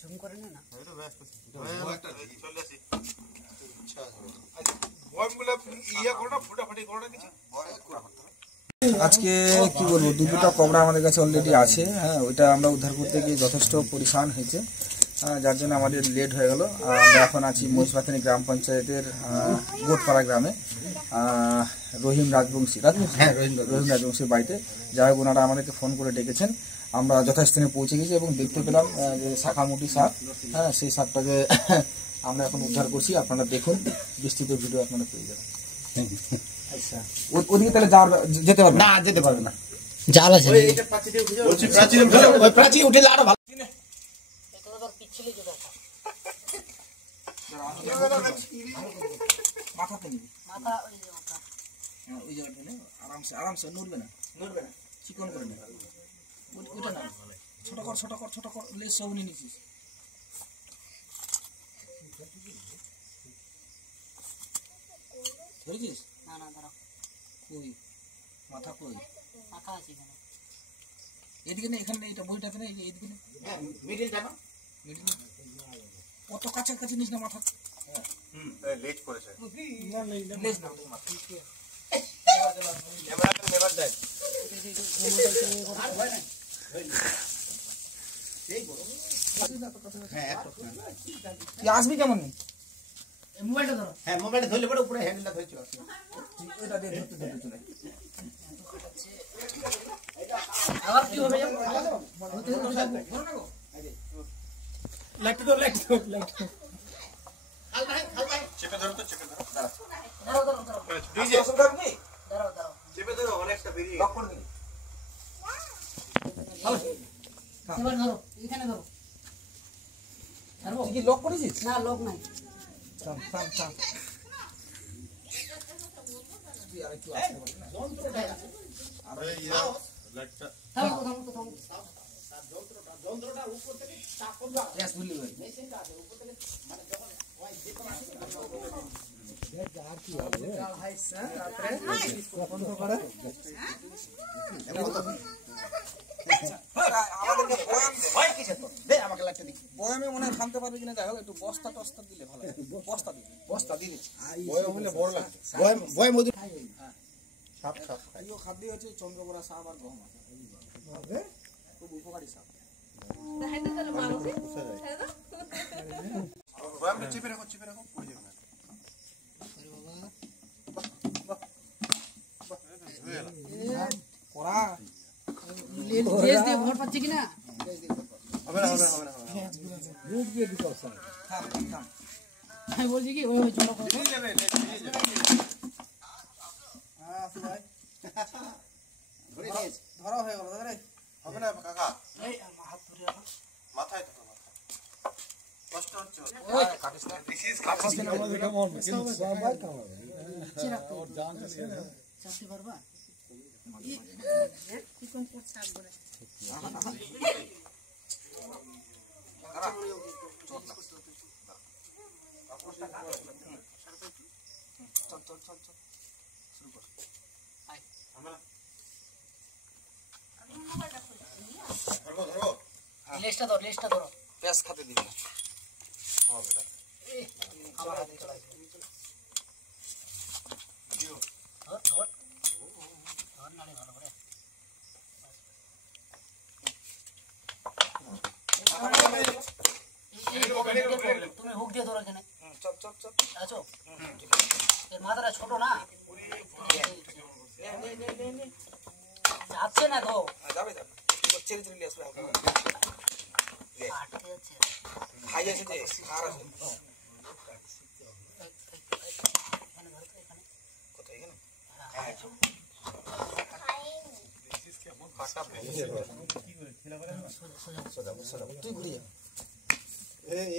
ঝুম করে না আজকে কি বলবো, দুটো কবরা আমাদের কাছে অলরেডি আছে। হ্যাঁ, ওইটা আমরা উদ্ধার করতে গিয়ে যথেষ্ট পরিশ্রম হয়েছে, যার জন্য আমাদের লেট হয়ে গেল। আমরা এখন আছি মহিষপাথানি গ্রাম পঞ্চায়েতের গোটপাড়া গ্রামে, রহিম রাজবংশীর বাড়িতে। যাই হোক, ওনারা আমাদেরকে ফোন করে ডেকেছেন, আমরা যথাস্থানে পৌঁছে গেছি এবং দেখতে পেলাম যে শাখামুটি সাপ, হ্যাঁ, সেই সাপটাকে আমরা এখন উদ্ধার করছি। আপনারা দেখুন, বিস্তৃত ভিডিও আপনারা পেয়ে যাবেন। আচ্ছা, ওদিকে তাহলে যেতে পারবে না? যেতে পারবে না, জাল আছে। প্রাচীর উঠে আরো ভালো। মাথাতে নিবি, ওই জায়গাটা নে, আরামসে আরামসে, নড়বে না, চিকন করে নে। ওইটা না, ছোট কর লেস সব নিয়ে নিছিস। ধরেছিস? না দাঁড়াও। কই মাথা, কই মাথা আছে এখানে? এদিকে না, এখানে এটা বইটাতে না, এইদিকে না, মিডিলটা না, মিডিল। কত কাছাকাছি নিস না মাথা। লেট করেছে, লেস না মাথা। ক্যামেরাতে নেভার দেয়। তুই আসবি কেমন? মোবাইলটা ধরো। হ্যাঁ, মোবাইলটা ধরলে পরে উপরে হ্যান্ডেলটা ধরে চলে আসবে। এটা দিয়ে ধরতে চলে। আবার কি হবে? লাইট তো চেপে ধরো তো, চেপে ধরো। দাঁড়াও। ডিজে দাঁড়াও। চেপে ধরো, অনেকটা বেরিয়ে লক করে দিবি। এবার ধরো, এখানে ধরো। তুই কি লক করেছিস? না, লোক নাই। থাম। তুই আর একটু আসতে পারবি না? লাইটটা থামো। যন্ত্রটা উপর থেকে চাপ করবে। গ্যাস ভুলি ভাই। বয়ামে মনে হয় থামতে পারবে কিনা, যাই হোক একটু বস্তা টস্তা দিলে ভালো। বস্তা দিলে বয় হলে বড় লাগছে। বয় মধ্যে সাপ প্রিয় খাদ্য হচ্ছে চন্দ্রবড়া সাপ আর গহম। খুব উপকারী সাপ। বয়ামটা চেপে রাখো, পড়ে যাবে না। কড়া লেজ দিয়ে ভর পাচ্ছি কিনা? হবে না। থাম। আমি বলছি কি, ওই চলো। বেরিয়ে যাবে। ধরে নিয়েছে। ধরা হয়ে গেল দাদা। হবে না কাকা, এই হাত ধরে রাখো। মাথায় ধরো, মাথায় কষ্ট হচ্ছে। ওই কাটিস না। ডিসিজ খাচ্ছে। নিচে রাখতে হবে। চাপতে পারবা? চিকন পোস্ট করে। চল শুরু কর। ধরো। লেজটা ধরো। পেঁয়াজ খাতে দিবি না। আমার হাতে চলে আসবে। ধর নালে ভালো করে। তুমি হুক দিয়ে ধরো এখানে। চল আছো? এর মাথাটা ছোট না, যাচ্ছে না তো। যাবে ছেড়ে নিয়ে আসবে হালকা। আটকে যাচ্ছে। খাই আছে যে আর আছে এখানে ধরো তো, এখানে। কোথায়? এখানে তুই ঘুরে যা।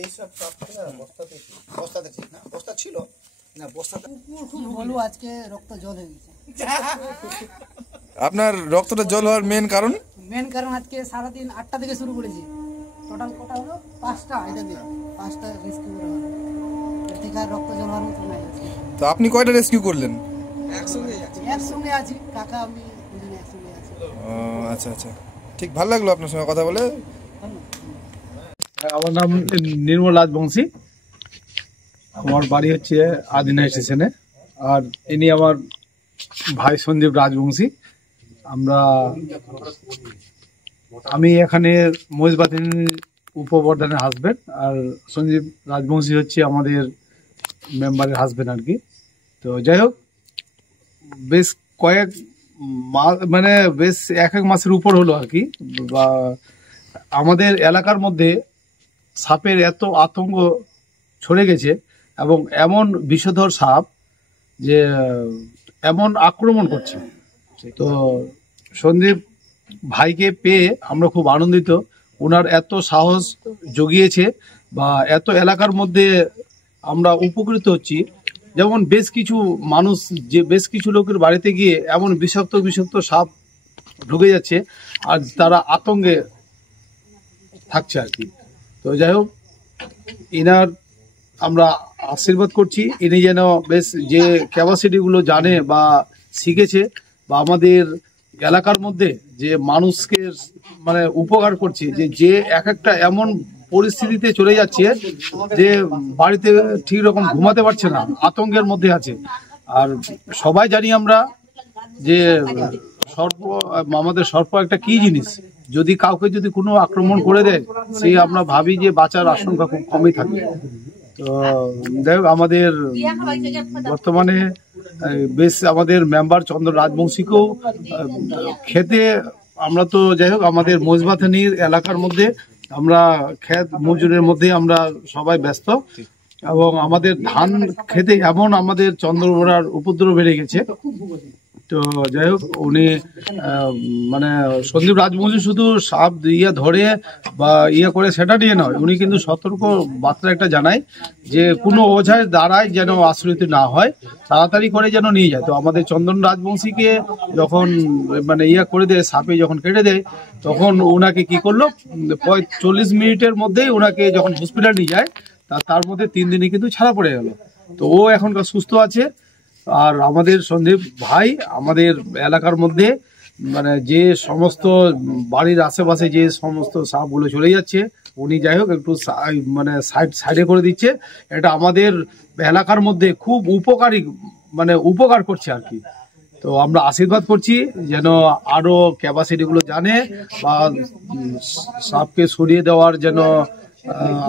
এইসব সাপটা বস্তাতে ঠিক না, বস্তা ছিল না, বস্তাটা কি বলবো, আজকে রক্ত জল হয়ে গেছে। আপনার রক্তটা জল হওয়ার মেন কারণ? মেন কারণ আজকে সারাদিন 8টা থেকে শুরু করেছি, টোটাল কটা হলো 5টা, এটা দিয়ে 5টা রেস্কিউ করা হলো। এর থেকে আর রক্ত জল হওয়ার মতো নাই আজকে। তো আপনি কয়টা রেস্কিউ করলেন? একসঙ্গে আছি, কাকা আমি দুজনে একসঙ্গে আছি। আচ্ছা, ঠিক ভালো লাগলো আপনার সঙ্গে কথা বলে। আমার নাম নির্মল রাজবংশী। আমার বাড়ি হচ্ছে আদিনা স্টেশনে। আর ইনি আমার ভাই সন্দীপ রাজবংশী। আমি এখানে মহিষবাথিনীর উপপ্রধানের হাজবেন্ড, আর সঞ্জীব রাজবংশী হচ্ছে আমাদের মেম্বারের হাজবেন্ড আর কি। তো যাই হোক, বেশ কয়েক মাস মানে বেশ এক মাসের উপর হলো আর কি, বা আমাদের এলাকার মধ্যে সাপের এত আতঙ্ক ছড়ে গেছে এবং এমন বিষধর সাপ যে এমন আক্রমণ করছে। তো সন্দীপ ভাইকে পেয়ে আমরা খুব আনন্দিত। ওনার এত সাহস জগিয়েছে বা এত এলাকার মধ্যে আমরা উপকৃত হচ্ছি। যেমন বেশ কিছু লোকের বাড়িতে গিয়ে এমন বিষাক্ত সাপ ঢুকে যাচ্ছে আর তারা আতঙ্কে থাকছে আর কি। তো যাই হোক, ইনার আমরা আশীর্বাদ করছি, ইনি যেন বেশ যে ক্যাপাসিটিগুলো জানে বা শিখেছে বা আমাদের এলাকার মধ্যে যে মানুষকে মানে উপকার করছে, যে একটা এমন পরিস্থিতিতে চলে যাচ্ছে যে বাড়িতে ঠিক রকম ঘুমাতে পারছে না, আতঙ্কের মধ্যে আছে। আর সবাই জানি আমরা যে আমাদের সর্প একটা কি জিনিস, যদি কাউকে যদি কোনো আক্রমণ করে দেয়, সেই আমরা ভাবি যে বাঁচার আশঙ্কা খুব কমই থাকে। তো যাই হোক, আমাদের বর্তমানে বেশ আমাদের মেম্বার চন্দ্র রাজবংশীকেও খেতে আমরা তো যাই হোক আমাদের মহিষবাথিনীর এলাকার মধ্যে আমরা ক্ষেত মজুরের মধ্যে আমরা সবাই ব্যস্ত এবং আমাদের ধান খেতে এমন আমাদের চন্দ্রবড়ার উপদ্রব বেড়ে গেছে। তো যাই হোক, উনি মানে সন্দীপ রাজবংশী শুধু সাপ ধরে বা করে সেটা নিয়ে নয়, উনি কিন্তু সতর্ক বার্তা একটা জানায় যে কোনো ওঝার দ্বারাই যেন আশ্রিত না হয়, তাড়াতাড়ি করে যেন নিয়ে যায়। তো আমাদের চন্দন রাজবংশীকে যখন মানে করে দেয়, সাপে যখন কেটে দেয়, তখন ওনাকে কি করলো, 40 মিনিটের মধ্যেই ওনাকে যখন হসপিটাল নিয়ে যায়, তার মধ্যে 3 দিনে কিন্তু ছাড়া পড়ে গেল। তো ও এখনকার সুস্থ আছে। আর আমাদের সন্দীপ ভাই আমাদের এলাকার মধ্যে মানে যে সমস্ত বাড়ির আশেপাশে যে সমস্ত সাপগুলো চলে যাচ্ছে, উনি যাই হোক একটু মানে সাইডে করে দিচ্ছে। এটা আমাদের এলাকার মধ্যে খুব উপকার করছে আর কি। তো আমরা আশীর্বাদ করছি যেন আরো ক্যাপাসিটিগুলো জানে বা সাপকে সরিয়ে দেওয়ার যেন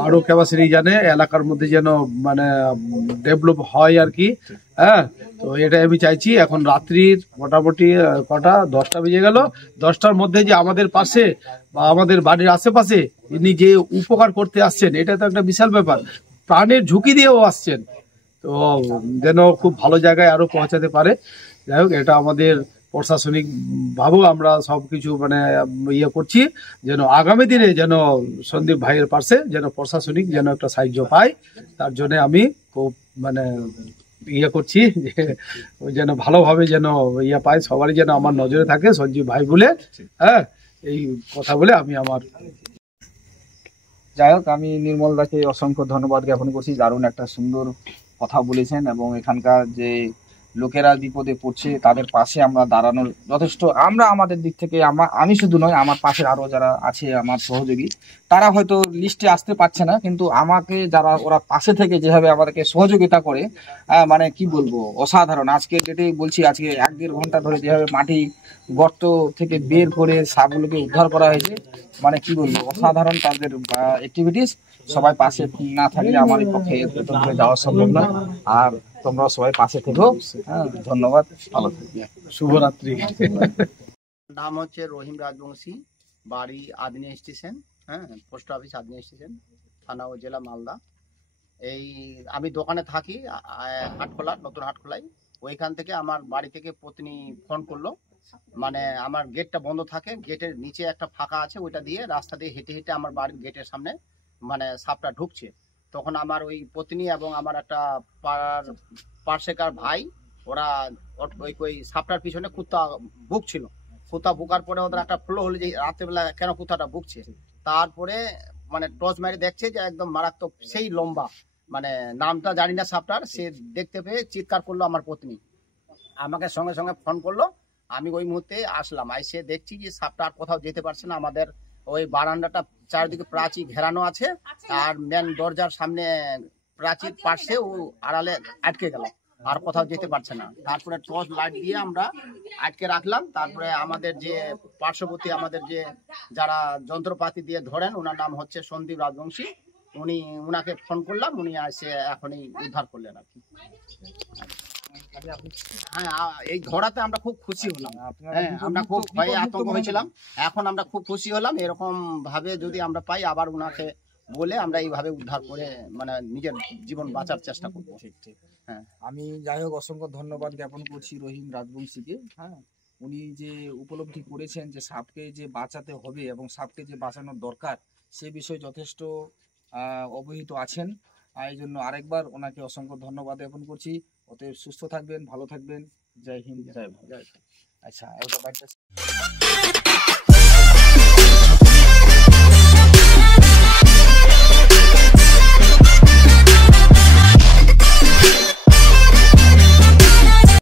আরো ক্যাপাসিটি জানে, এলাকার মধ্যে যেন মানে ডেভেলপ হয় আর কি। হ্যাঁ, তো এটাই আমি চাইছি। এখন রাত্রির মোটামুটি কটা 10টা বেজে গেল। 10টার মধ্যে যে আমাদের পাশে বা আমাদের বাড়ির আশেপাশে ইনি যে উপকার করতে আসছেন, এটা তো একটা বিশাল ব্যাপার। প্রাণের ঝুঁকি দিয়েও আসছেন, তো যেন খুব ভালো জায়গায় আরো পৌঁছাতে পারে। যাই হোক, এটা আমাদের প্রশাসনিক ভাবেও আমরা সবকিছু মানে করছি যেন আগামী দিনে যেন সন্দীপ ভাইয়ের পাশে যেন প্রশাসনিক যেন একটা সাহায্য পায়। তার জন্য আমি খুব মানে করছি যে যেন ভালোভাবে যেন পায়, সবারই যেন আমার নজরে থাকে সঞ্জীব ভাই বলে। হ্যাঁ, এই কথা বলে আমি আমার যাই হোক, আমি নির্মল দাকে অসংখ্য ধন্যবাদ জ্ঞাপন করছি। দারুণ একটা সুন্দর কথা বলেছেন এবং এখানকার যে লোকেরা বিপদে পড়ছে তাদের পাশে আমরা দাঁড়ানোর যথেষ্ট আমরা আমাদের দিক থেকে আমি শুধু নয়, আমার পাশের আরো যারা আছে আমার সহযোগী, তারা হয়তো লিস্টে আসতে পারছে না, কিন্তু আমাকে যারা ওরা পাশে থেকে যেভাবে আমাদেরকে সহযোগিতা করে, মানে কি বলবো, অসাধারণ। আজকে যেটাই বলছি, আজকে 1-1.5 ঘন্টা ধরে যেভাবে মাটি গর্ত থেকে বের করে সাপগুলোকে উদ্ধার করা হয়েছে, মানে কি বলবো, অসাধারণ তাদের অ্যাক্টিভিটিস। সবাই পাশে না থাকলে আমার এই পক্ষে যাওয়া সম্ভব নয়। আর তোমরা সবাই পাশে থেকো। হ্যাঁ, ধন্যবাদ, ভালো থাকবে, শুভরাত্রি। নাম হচ্ছে রহিম রাজবংশী, বাড়ি আদিনা স্টেশন, হ্যাঁ, পোস্ট অফিস আদিনা স্টেশন, থানা ও জেলা মালদা। এই আমি দোকানে থাকি হাটখোলা, নতুন হাটখোলায়। ওইখান থেকে আমার বাড়ি থেকে পত্নী ফোন করলো, মানে আমার গেটটা বন্ধ থাকে, গেটের নিচে একটা ফাঁকা আছে, ওইটা দিয়ে রাস্তা দিয়ে হেঁটে হেঁটে আমার বাড়ির গেটের সামনে মানে সাপটা ঢুকছে। তখন আমার ওই পত্নী এবং আমার একটা পার্শেকার ভাই, ওরা ওই সাপটার পিছনে কুত্তা ভুগছিল। কুত্তা ভুকার পরে ওদের একটা ফ্লো হলো যে রাত্রেবেলা কেন কুত্তাটা ভুগছে। তারপরে মানে টর্চ মেরে দেখছে যে একদম মারাত্মক, সেই লম্বা, মানে নামটা জানি না সাপটার। সে দেখতে পেয়ে চিৎকার করলো আমার পত্নী, আমাকে সঙ্গে সঙ্গে ফোন করলো। আমি ওই মুহূর্তে আসলাম, এসে দেখছি যে সাপটা আর কোথাও যেতে পারছে না, আমাদের ওই বারান্দাটা চারিদিকে প্রাচীর ঘেরানো আছে, আর মেন দরজার সামনে প্রাচীর পাশে ও আড়ালে আটকে গেল, আর কোথাও যেতে পারছে না। তারপরে টর্চ লাইট দিয়ে আমরা আটকে রাখলাম। তারপরে আমাদের যে পার্শ্ববর্তী আমাদের যে যারা যন্ত্রপাতি দিয়ে ধরেন, ওনার নাম হচ্ছে সন্দীপ রাজবংশী, উনাকে ফোন করলাম, উনি এসে এখনই উদ্ধার করলেন আর কি। হ্যাঁ, এই ধরাতে আমরা খুব খুশি হলাম। হ্যাঁ, আমরা খুব ভয়ে আতঙ্ক হয়েছিলাম, এখন আমরা খুব খুশি হলাম। এরকম ভাবে যদি আমরা পাই, আবার উনাকে বলে আমরা এইভাবে উদ্ধার করে মানে নিজের জীবন বাঁচার চেষ্টা করবো। ঠিক ঠিক। হ্যাঁ, আমি যাই হোক অসংখ্য ধন্যবাদ জ্ঞাপন করছি রহিম রাজবংশীকে। হ্যাঁ, উনি যে উপলব্ধি করেছেন যে সাপকে যে বাঁচাতে হবে এবং সাপকে যে বাঁচানোর দরকার, সে বিষয়ে যথেষ্ট অবহিত আছেন। এই জন্য আরেকবার ওনাকে অসংখ্য ধন্যবাদ জ্ঞাপন করছি। অতএব সুস্থ থাকবেন, ভালো থাকবেন। জয় হিন্দ, জয় ভারত। আচ্ছা, এটা বাড়িটা